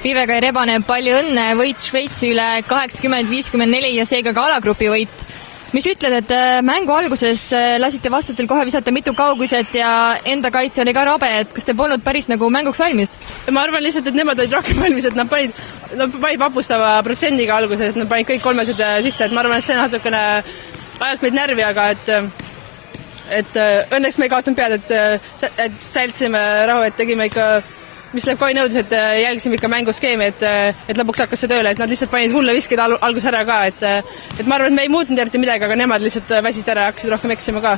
Viive-Kai Rebane, palju õnne, võit Šveitsi üle 80-54 ja seega ka alagrupi võit. Mis ütled, et mängu alguses lasite vastastel kohe visata mitu kauguset ja enda kaitse oli ka rabe, et kas te polnud päris nagu mänguks valmis? Ma arvan lihtsalt, et nemad olid rohkem valmis, et nad panid vapustava protsendiga alguses, et nad panid kõik kolmesed sisse, et ma arvan, et see natukene ajas meid närvi, aga et õnneks me ei kaotanud pead, et säilitsime rahu, et tegime ikka mis Levkoi nõudis, et jälgisime ikka mänguskeemi, et lõpuks hakkas see tööle, et nad lihtsalt panid hulle viskeid algus ära ka, et ma arvan, et me ei muutnud eriti midagi, aga nemad lihtsalt väsisid ära ja hakkasid rohkem eksima ka.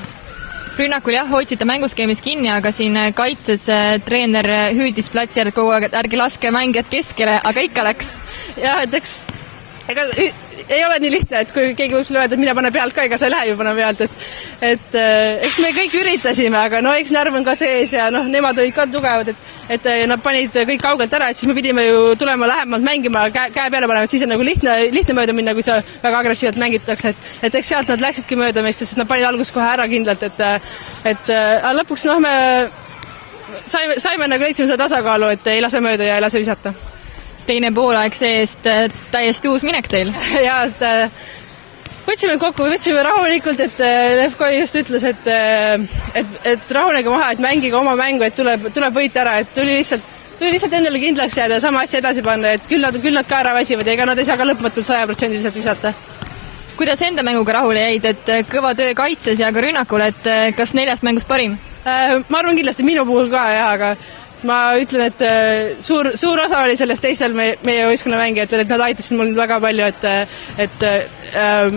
Rünnakul jah, hoidsite mänguskeemis kinni, aga siin kaitses treener hüüdis platsi järgi kogu aeg, et ärge laske mängijad keskele, aga ikka läks. Jah, et ega ei ole nii lihtne, et kui keegi võib sulle öelda, et mine pane pealt ka, ega sa ei lähe ju pane pealt, et eks me kõik üritasime, aga no eks närv on ka sees ja nemad olid ka tugevad, et nad panid kõik kaugelt ära, et siis me pidime ju tulema lähemalt mängima, käe peale panema, et siis on nagu lihtne mööda minna, kui sa väga agressiivselt mängitakse, et eks sealt nad läksidki mööda meist, sest nad panid alguses kohe ära kindlalt, et lõpuks me saime nagu leidsime seda tasakaalu, et ei lase mööda ja ei lase visata. Teine poolaeg seest täiesti uus minek teil. Ja, et võtsime kokku, võtsime rahulikult, et Levkoi just ütles, et rahunege maha, et mängige oma mängu, et tuleb võit ära, et tuli lihtsalt endale kindlaks jääda ja sama asja edasi panna, et küll nad ka ära väsivad ja ega nad ei saa ka lõpmatult 100% visata. Kuidas enda mänguga rahule jäid, et kõva töö kaitses ja ka rünnakul, et kas 4 mängust parim? Ma arvan kindlasti minu puhul ka, jah, aga ma ütlen, et suur osa oli sellest teistel meie võistkonna mängijatel, et nad aitasid mul väga palju, et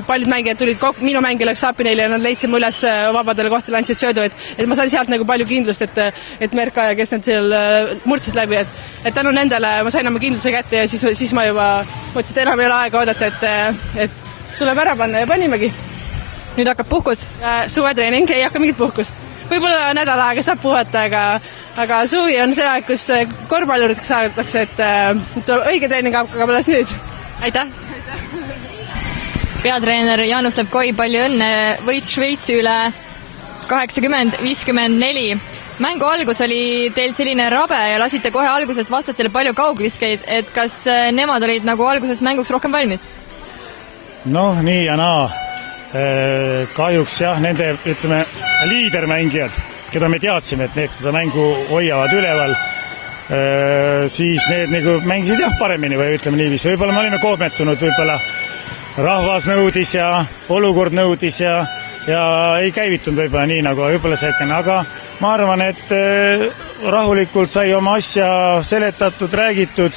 paljud mängijad tulid minu mängi läks saapi neile ja nad leidsid mu üles vabadele kohtadele, andsid söödu, et ma sain sealt nagu palju kindlust, et Merka ja kes nad seal murdsid läbi, et tänu nendele ma sain oma kindluse kätte ja siis ma juba mõtlesin, et enam ei ole aega oodata, et tuleb ära panna ja panimegi. Nüüd hakkab puhkus? Suvetreening, ei hakka mingit puhkust. Võib-olla nädal aega saab puhata, aga suvi on see aeg, kus korvpalluriteks saadatakse, et õige treening hakkab alles nüüd. Aitäh! Peatreener Jaanus Levkoi, palju õnne, võit Šveitsi üle 80-54. Mängu algus oli teil selline rabe ja lasite kohe alguses vastastele palju kaugviskeid, et kas nemad olid nagu alguses mänguks rohkem valmis? Noh, nii ja naa. Kahjuks jah, nende liidermängijad, keda me teadsime, et need seda mängu hoiavad üleval, siis need nagu mängisid jah paremini või ütleme niiviisi. Võib-olla me olime kohmetunud, võib-olla rahvas nõudis ja olukord nõudis ja ei käivitunud võib-olla nii nagu võib-olla sekene, aga ma arvan, et rahulikult sai oma asja seletatud, räägitud,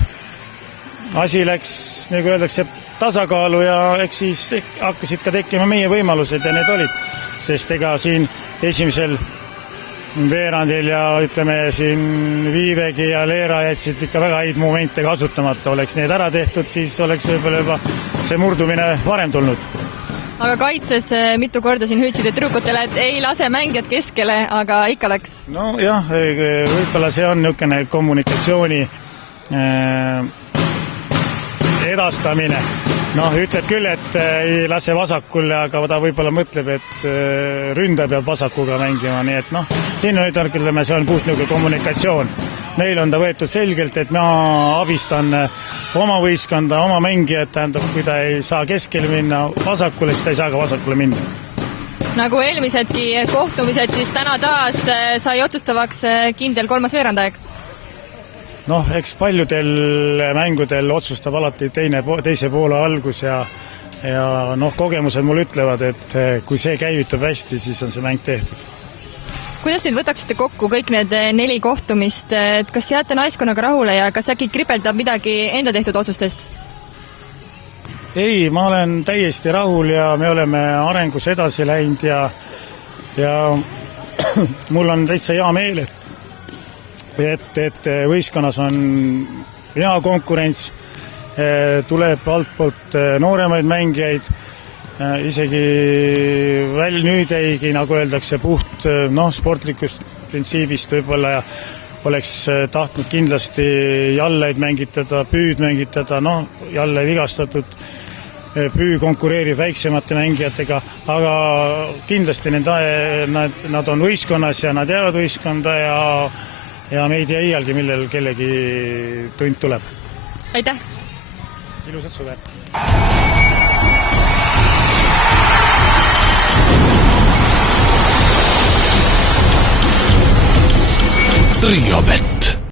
asi läks, nagu öeldakse, tasakaalu ja eks siis hakkasid ka tekkima meie võimalused ja need olid, sest ega siin esimesel veerandil ja ütleme siin Viivegi ja Leera jätsid ikka väga häid momente kasutamata, oleks need ära tehtud, siis oleks võib-olla juba see murdumine varem tulnud. Aga kaitses mitu korda siin hüüdsid tüdrukutele, et ei lase mängijad keskele, aga ikka läks? No jah, võib-olla see on niisugune kommunikatsiooni edastamine. Noh, ütled küll, et ei lase vasakule, aga ta võib-olla mõtleb, et ründaja peab vasakuga mängima, nii et noh, siin ütleme, see on puhtnõuga kommunikatsioon. Meil on ta võetud selgelt, et ma abistan oma võistkonda, oma mängijat, tähendab, kui ta ei saa keskele minna vasakule, siis ta ei saa ka vasakule minna. Nagu eelmisedki kohtumised, siis täna taas sai otsustavaks kindel 3. veerandaeg. Noh, eks paljudel mängudel otsustab alati teise poole algus ja noh, kogemused mul ütlevad, et kui see käivitub hästi, siis on see mäng tehtud. Kuidas nüüd võtaksite kokku kõik need 4 kohtumist, et kas jääte naiskonnaga rahule ja kas äkki kripeldab midagi enda tehtud otsustest? Ei, ma olen täiesti rahul ja me oleme arengus edasi läinud ja mul on täitsa hea meel, et võistkonnas on hea konkurents, tuleb altpoolt nooremaid mängijaid, isegi nüüd eigi, nagu öeldakse, puht sportlikust printsiibist võib-olla ja oleks tahtnud kindlasti Jalleid mängitada, Püüd mängitada, Jalle vigastatud, Püü konkureerib väiksemate mängijatega, aga kindlasti nad on võistkonnas ja nad jäävad võistkonda ja me ei tea iialgi, millel kellegi tund tuleb. aitäh! ilusat suve! Triobet.